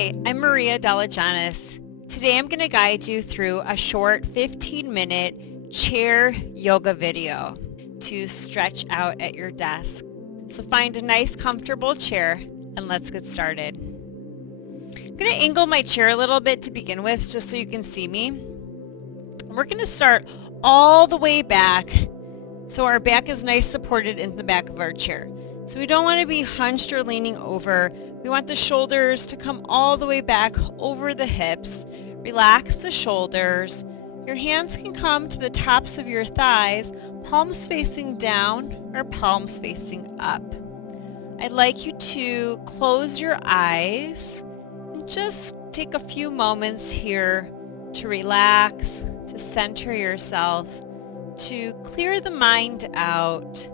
Hi, I'm Maria Deligiannis. Today I'm going to guide you through a short 15-minute chair yoga video to stretch out at your desk. So find a nice comfortable chair and let's get started. I'm going to angle my chair a little bit to begin with just so you can see me. We're going to start all the way back so our back is nice supported in the back of our chair. So we don't want to be hunched or leaning over. We want the shoulders to come all the way back over the hips. Relax the shoulders. Your hands can come to the tops of your thighs, palms facing down or palms facing up. I'd like you to close your eyes and just take a few moments here to relax, to center yourself, to clear the mind out,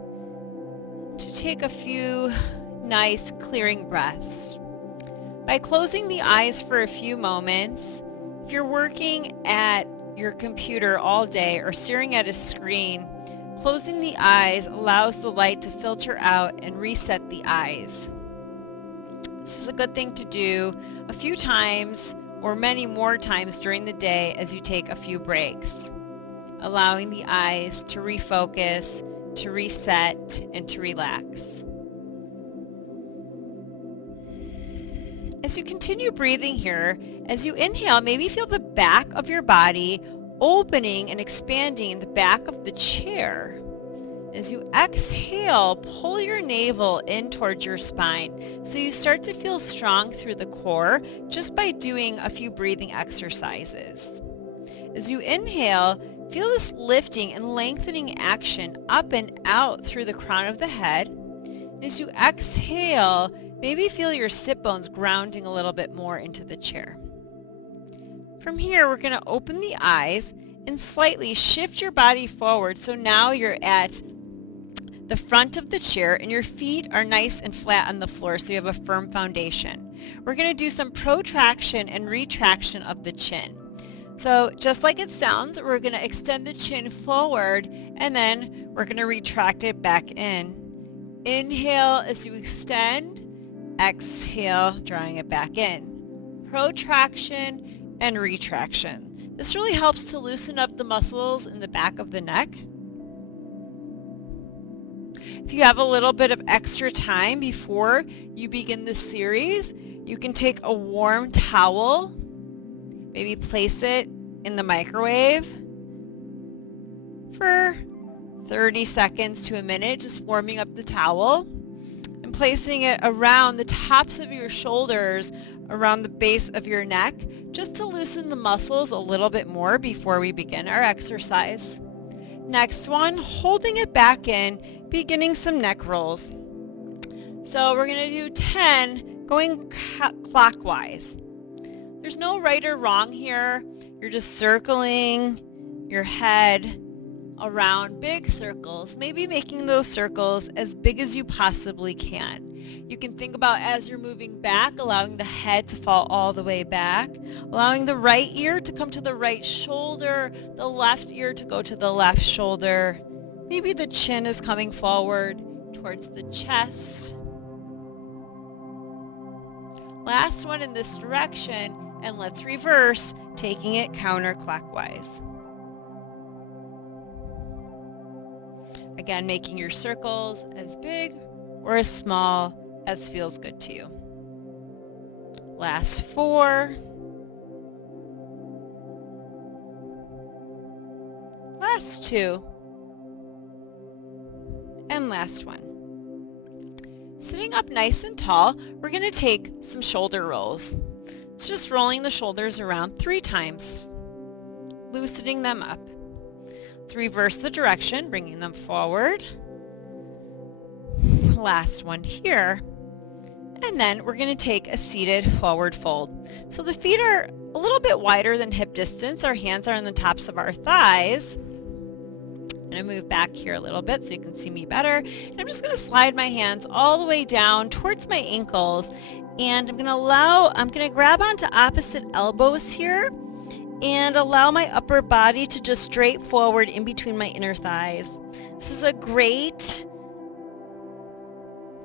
to take a few nice clearing breaths. By closing the eyes for a few moments, if you're working at your computer all day or staring at a screen, closing the eyes allows the light to filter out and reset the eyes. This is a good thing to do a few times or many more times during the day as you take a few breaks, allowing the eyes to refocus, to reset, and to relax. As you continue breathing here, as you inhale, maybe feel the back of your body opening and expanding in the back of the chair. As you exhale, pull your navel in towards your spine so you start to feel strong through the core just by doing a few breathing exercises. As you inhale, feel this lifting and lengthening action up and out through the crown of the head. As you exhale, maybe feel your sit bones grounding a little bit more into the chair. From here, we're going to open the eyes and slightly shift your body forward. So now you're at the front of the chair and your feet are nice and flat on the floor so you have a firm foundation. We're going to do some protraction and retraction of the chin. So just like it sounds, we're going to extend the chin forward and then we're going to retract it back in. Inhale as you extend, exhale, drawing it back in. Protraction and retraction. This really helps to loosen up the muscles in the back of the neck. If you have a little bit of extra time before you begin this series, you can take a warm towel, maybe place it in the microwave for 30 seconds to a minute, just warming up the towel and placing it around the tops of your shoulders, around the base of your neck, just to loosen the muscles a little bit more before we begin our exercise. Next one, holding it back in, beginning some neck rolls. So we're going to do 10 going clockwise. There's no right or wrong here. You're just circling your head around big circles, maybe making those circles as big as you possibly can. You can think about as you're moving back, allowing the head to fall all the way back, allowing the right ear to come to the right shoulder, the left ear to go to the left shoulder. Maybe the chin is coming forward towards the chest. Last one in this direction, and let's reverse, taking it counterclockwise. Again, making your circles as big or as small as feels good to you. Last 4. Last 2. And last 1. Sitting up nice and tall, we're going to take some shoulder rolls. It's just rolling the shoulders around 3 times, loosening them up. Let's reverse the direction, bringing them forward. Last one here. And then we're going to take a seated forward fold. So the feet are a little bit wider than hip distance. Our hands are on the tops of our thighs. I'm going to move back here a little bit so you can see me better. And I'm just going to slide my hands all the way down towards my ankles. And I'm going to grab onto opposite elbows here and allow my upper body to just straight forward in between my inner thighs. This is a great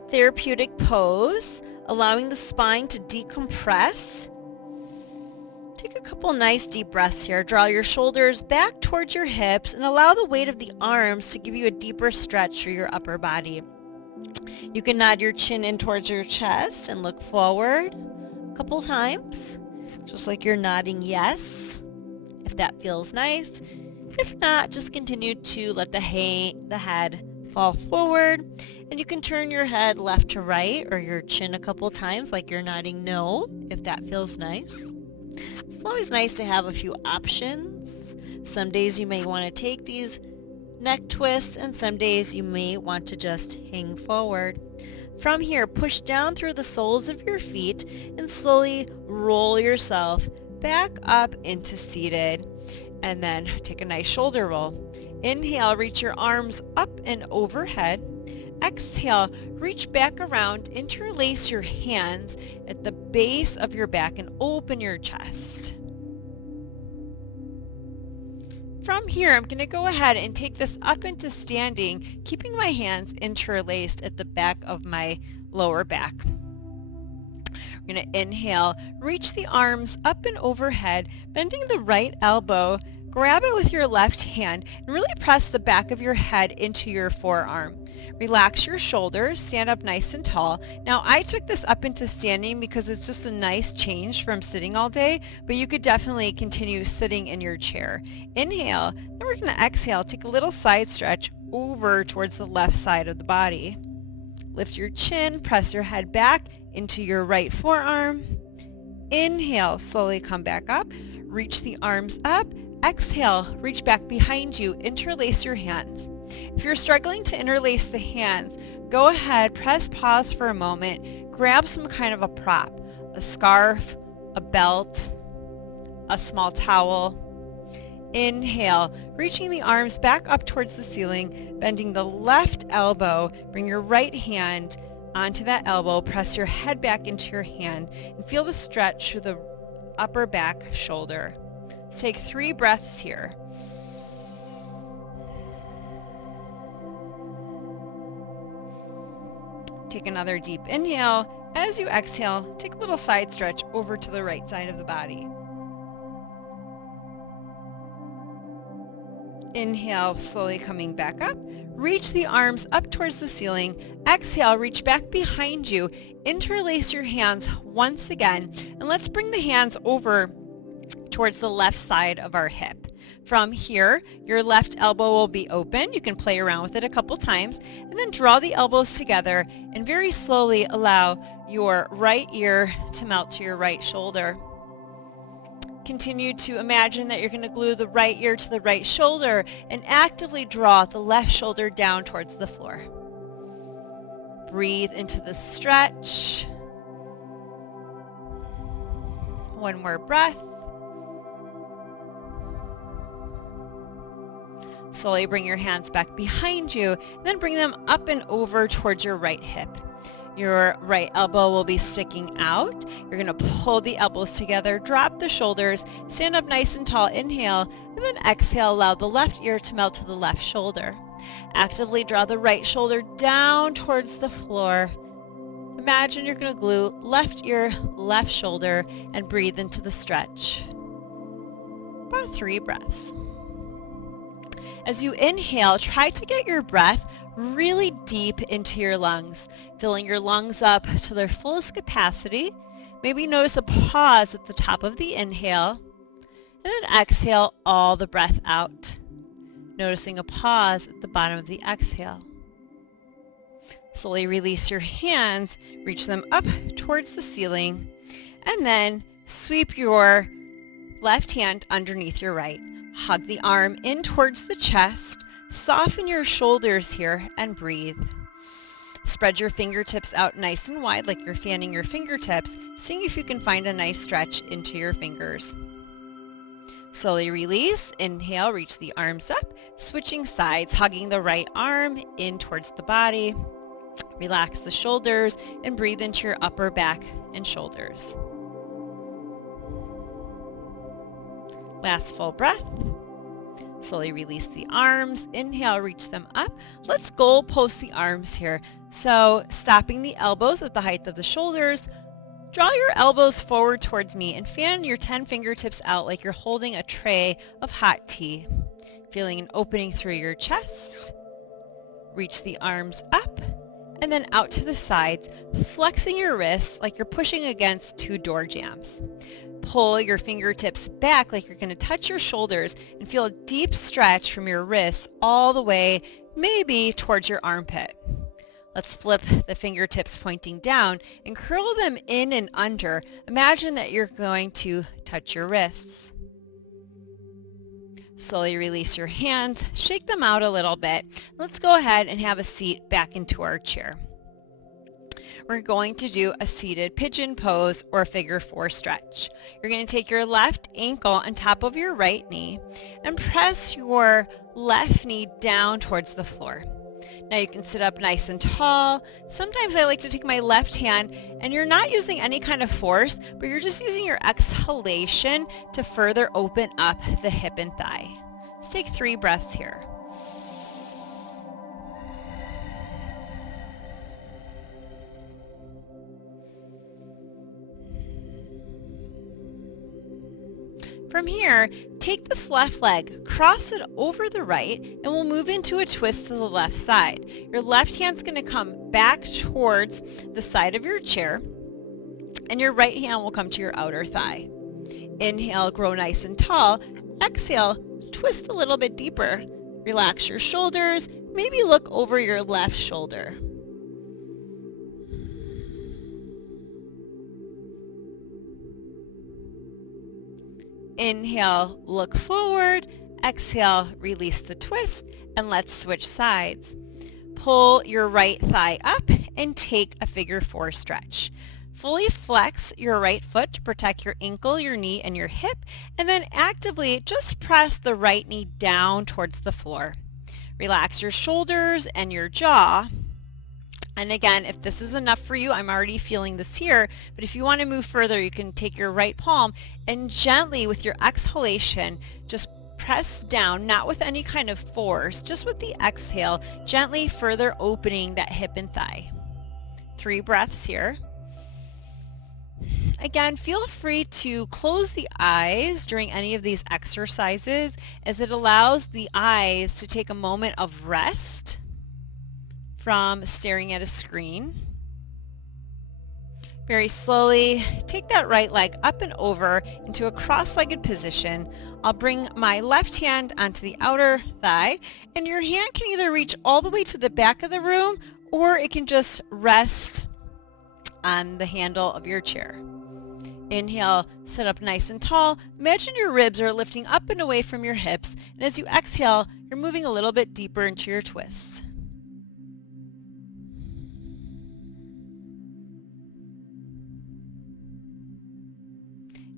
therapeutic pose, allowing the spine to decompress Take a couple nice deep breaths here. Draw your shoulders back towards your hips and allow the weight of the arms to give you a deeper stretch through your upper body. You can nod your chin in towards your chest and look forward a couple times, just like you're nodding yes, if that feels nice. If not, just continue to let the head fall forward, and you can turn your head left to right or your chin a couple times like you're nodding no, if that feels nice. It's always nice to have a few options. Some days you may want to take these neck twists, and some days you may want to just hang forward. From here, push down through the soles of your feet and slowly roll yourself back up into seated, and then take a nice shoulder roll. Inhale, reach your arms up and overhead. Exhale, reach back around, interlace your hands at the base of your back and open your chest. From here, I'm going to go ahead and take this up into standing, keeping my hands interlaced at the back of my lower back. We're going to inhale, reach the arms up and overhead, bending the right elbow, grab it with your left hand, and really press the back of your head into your forearm. Relax your shoulders, stand up nice and tall. Now I took this up into standing because it's just a nice change from sitting all day, but you could definitely continue sitting in your chair. Inhale, then we're going to exhale, take a little side stretch over towards the left side of the body. Lift your chin, press your head back into your right forearm. Inhale, slowly come back up, reach the arms up. Exhale, reach back behind you, interlace your hands. If you're struggling to interlace the hands, go ahead, press pause for a moment, grab some kind of a prop, a scarf, a belt, a small towel. Inhale, reaching the arms back up towards the ceiling, bending the left elbow, bring your right hand onto that elbow, press your head back into your hand, and feel the stretch through the upper back shoulder. Let's take 3 breaths here. Take another deep inhale. As you exhale, take a little side stretch over to the right side of the body. Inhale, slowly coming back up. Reach the arms up towards the ceiling. Exhale, reach back behind you. Interlace your hands once again. And let's bring the hands over towards the left side of our hip. From here, your left elbow will be open. You can play around with it a couple times, and then draw the elbows together and very slowly allow your right ear to melt to your right shoulder. Continue to imagine that you're going to glue the right ear to the right shoulder and actively draw the left shoulder down towards the floor. Breathe into the stretch. One more breath. Slowly bring your hands back behind you, and then bring them up and over towards your right hip. Your right elbow will be sticking out. You're going to pull the elbows together, drop the shoulders, stand up nice and tall, inhale, and then exhale, allow the left ear to melt to the left shoulder. Actively draw the right shoulder down towards the floor. Imagine you're going to glue left ear, left shoulder, and breathe into the stretch. About 3 breaths. As you inhale, try to get your breath really deep into your lungs, filling your lungs up to their fullest capacity. Maybe notice a pause at the top of the inhale, and then exhale all the breath out. Noticing a pause at the bottom of the exhale. Slowly release your hands, reach them up towards the ceiling, and then sweep your left hand underneath your right. Hug the arm in towards the chest, soften your shoulders here, and breathe. Spread your fingertips out nice and wide like you're fanning your fingertips, seeing if you can find a nice stretch into your fingers. Slowly release, inhale, reach the arms up, switching sides, hugging the right arm in towards the body. Relax the shoulders and breathe into your upper back and shoulders. Last full breath. Slowly release the arms. Inhale, reach them up. Let's goal post the arms here. So stopping the elbows at the height of the shoulders, Draw your elbows forward towards me and fan your 10 fingertips out like you're holding a tray of hot tea. Feeling an opening through your chest. Reach the arms up and then out to the sides, flexing your wrists like you're pushing against two door jambs. Pull your fingertips back like you're going to touch your shoulders and feel a deep stretch from your wrists all the way, maybe towards your armpit. Let's flip the fingertips pointing down and curl them in and under. Imagine that you're going to touch your wrists. Slowly release your hands, shake them out a little bit. Let's go ahead and have a seat back into our chair. We're going to do a seated pigeon pose or figure four stretch. You're going to take your left ankle on top of your right knee and press your left knee down towards the floor. Now you can sit up nice and tall. Sometimes I like to take my left hand, and you're not using any kind of force, but you're just using your exhalation to further open up the hip and thigh. Let's take 3 breaths here. From here, take this left leg, cross it over the right, and we'll move into a twist to the left side. Your left hand's going to come back towards the side of your chair, and your right hand will come to your outer thigh. Inhale, grow nice and tall. Exhale, twist a little bit deeper. Relax your shoulders, maybe look over your left shoulder. Inhale, look forward. Exhale, release the twist, and let's switch sides. Pull your right thigh up and take a figure four stretch. Fully flex your right foot to protect your ankle, your knee, and your hip, and then actively just press the right knee down towards the floor. Relax your shoulders and your jaw. And again, if this is enough for you, I'm already feeling this here, but if you want to move further, you can take your right palm and gently, with your exhalation, just press down, not with any kind of force, just with the exhale, gently further opening that hip and thigh. 3 breaths here. Again, feel free to close the eyes during any of these exercises, as it allows the eyes to take a moment of rest from staring at a screen. Very slowly, take that right leg up and over into a cross-legged position. I'll bring my left hand onto the outer thigh, and your hand can either reach all the way to the back of the room, or it can just rest on the handle of your chair. Inhale, sit up nice and tall. Imagine your ribs are lifting up and away from your hips, and as you exhale, you're moving a little bit deeper into your twist.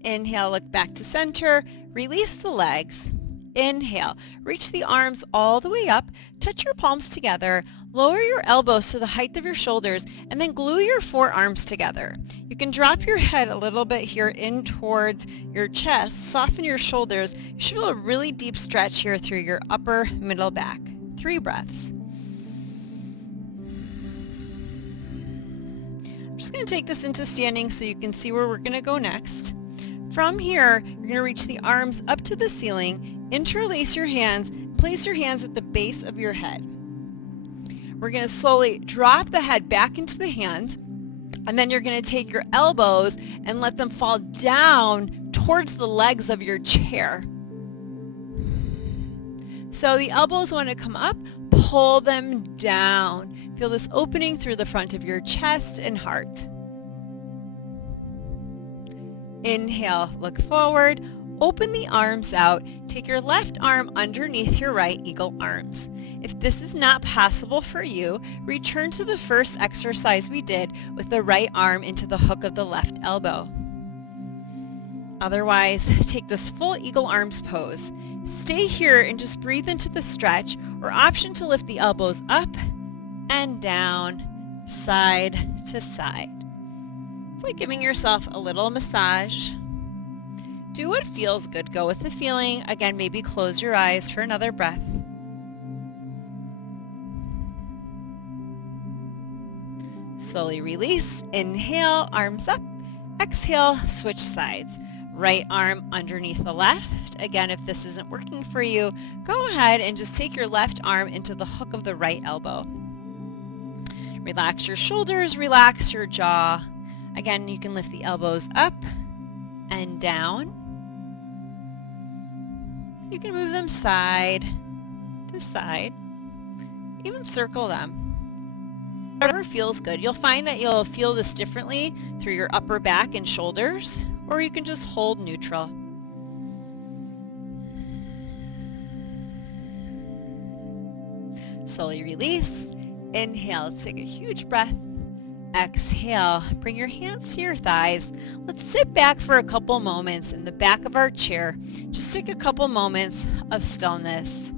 Inhale, look back to center, release the legs. Inhale, reach the arms all the way up, touch your palms together, lower your elbows to the height of your shoulders, and then glue your forearms together. You can drop your head a little bit here in towards your chest, soften your shoulders. You should feel a really deep stretch here through your upper middle back. 3 breaths. I'm just going to take this into standing so you can see where we're going to go next. From here, you're going to reach the arms up to the ceiling, interlace your hands, place your hands at the base of your head. We're going to slowly drop the head back into the hands, and then you're going to take your elbows and let them fall down towards the legs of your chair. So the elbows want to come up, pull them down. Feel this opening through the front of your chest and heart. Inhale, look forward, open the arms out, take your left arm underneath your right, eagle arms. If this is not possible for you, return to the first exercise we did with the right arm into the hook of the left elbow. Otherwise, take this full eagle arms pose. Stay here and just breathe into the stretch, or option to lift the elbows up and down, side to side. It's like giving yourself a little massage. Do what feels good. Go with the feeling. Again, maybe close your eyes for another breath. Slowly release. Inhale, arms up. Exhale, switch sides. Right arm underneath the left. Again, if this isn't working for you, go ahead and just take your left arm into the hook of the right elbow. Relax your shoulders, relax your jaw. Again, you can lift the elbows up and down. You can move them side to side, even circle them. Whatever feels good. You'll find that you'll feel this differently through your upper back and shoulders, or you can just hold neutral. Slowly release. Inhale, let's take a huge breath. Exhale, bring your hands to your thighs. Let's sit back for a couple moments in the back of our chair. Just take a couple moments of stillness.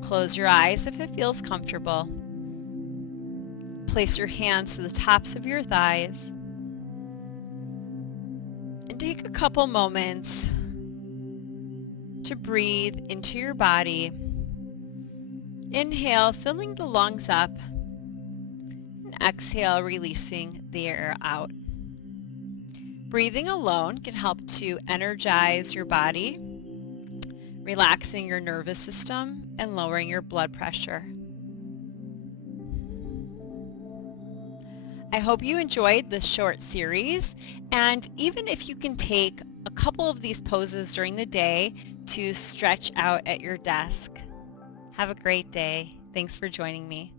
Close your eyes if it feels comfortable. Place your hands to the tops of your thighs. And take a couple moments to breathe into your body. Inhale, filling the lungs up. And exhale, releasing the air out. Breathing alone can help to energize your body, relaxing your nervous system and lowering your blood pressure. I hope you enjoyed this short series, and even if you can take a couple of these poses during the day to stretch out at your desk. Have a great day. Thanks for joining me.